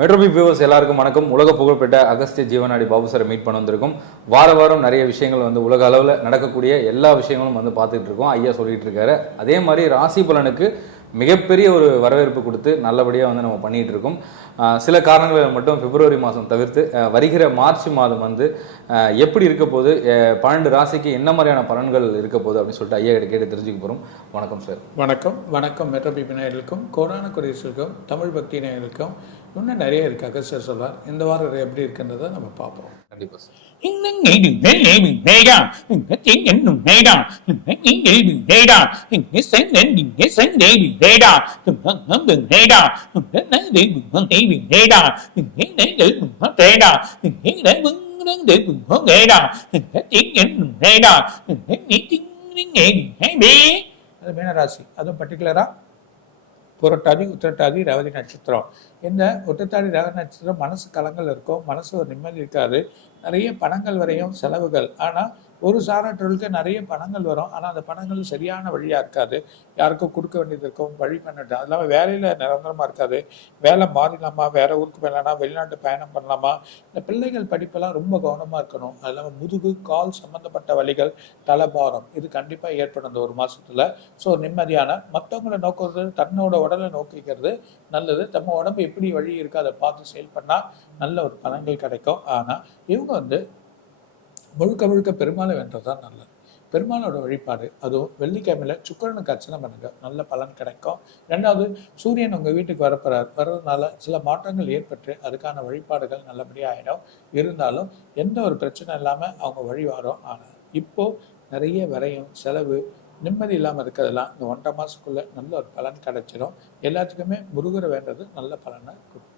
மெட்ரோபி viewers எல்லாருக்கும் வணக்கம். உலக புகழ்பெற்ற அகஸ்திய ஜீவனாடி பாபு சாரை மீட் பண்ண வந்திருக்கும். வார வாரம் நிறைய விஷயங்கள் வந்து உலக அளவில் நடக்கக்கூடிய எல்லா விஷயங்களும் வந்து பார்த்துட்டு இருக்கோம். ஐயா சொல்லிட்டு இருக்காரு. அதே மாதிரி ராசி பலனுக்கு மிகப்பெரிய ஒரு வரவேற்பு கொடுத்து நல்லபடியாக வந்து நம்ம பண்ணிகிட்டு இருக்கோம். சில காரணங்களை மட்டும் பிப்ரவரி மாதம் தவிர்த்து வருகிற மார்ச் மாதம் வந்து எப்படி இருக்க போது பன்னெண்டு ராசிக்கு என்ன மாதிரியான பலன்கள் இருக்க போகுது அப்படின்னு சொல்லிட்டு ஐயா கிட்ட கேட்டு தெரிஞ்சுக்க போகிறோம் வணக்கம் சார். வணக்கம். வணக்கம். மெட்ரோபிபி நேயர்களுக்கும் கொரோனா குரேசருக்கும் தமிழ் பக்தி நேயர்களுக்கும் இன்னும் நிறைய இருக்குது அகஸ்டர் சொல்லார் இந்த வாரம் எப்படி இருக்குன்றதை நம்ம பார்ப்போம். மீனராசி. அதுவும் பர்டிகுலராக புரட்டாதி உத்திரட்டாதி ரவதி நட்சத்திரம். இந்த உத்திரட்டாதி ரவதி நட்சத்திரம் மனசு கலங்கள் இருக்கும். மனசு ஒரு நிம்மதி இருக்காது. நிறைய பணங்கள் வரையும் செலவுகள். ஆனால் ஒரு சாராற்றலுக்கு நிறைய பணங்கள் வரும். ஆனால் அந்த பணங்கள் சரியான வழியாக இருக்காது. யாருக்கும் கொடுக்க வேண்டியது இருக்கும். வழி பண்ணிட்டு அது இல்லாமல் வேலையில் நிரந்தரமாக இருக்காது. வேலை மாறிடலாமா? வேறு ஊருக்கு போயிடலாமா? வெளிநாட்டு பயணம் பண்ணலாமா? இந்த பிள்ளைகள் படிப்பெல்லாம் ரொம்ப கவனமாக இருக்கணும். அது இல்லாமல் முதுகு கால் சம்மந்தப்பட்ட வழிகள் தலைபாரம் இது கண்டிப்பாக ஏற்படும் இந்த ஒரு மாதத்தில் ஸோ நிம்மதியான மற்றவங்களை நோக்கிறது தன்னோட உடலை நோக்கிக்கிறது நல்லது. நம்ம உடம்பு எப்படி வழி இருக்கோ அதை பார்த்து செயல் பண்ணால் நல்ல ஒரு பலன்கள் கிடைக்கும். ஆனால் இவங்க வந்து முழுக்க முழுக்க பெருமாளை வென்றது தான் நல்லது. பெருமாளோட வழிபாடு அதுவும் வெள்ளிக்கிழமையில சுக்கரனுக்கு அர்ச்சனை பண்ணுங்க. நல்ல பலன் கிடைக்கும். ரெண்டாவது சூரியன் உங்கள் வீட்டுக்கு வரப்போறார். வர்றதுனால சில மாற்றங்கள் ஏற்பட்டு அதுக்கான வழிபாடுகள் நல்லபடியாக ஆயிடும். இருந்தாலும் எந்த ஒரு பிரச்சனை இல்லாமல் அவங்க வழி ஆனால் இப்போ நிறைய வரையும் செலவு நிம்மதி இல்லாமல் இருக்கிறதெல்லாம் இந்த ஒன்றரை மாதத்துக்குள்ளே நல்ல ஒரு பலன் கிடைச்சிடும் எல்லாத்துக்குமே முருகரை வேண்டது நல்ல பலனை கொடுக்கும்.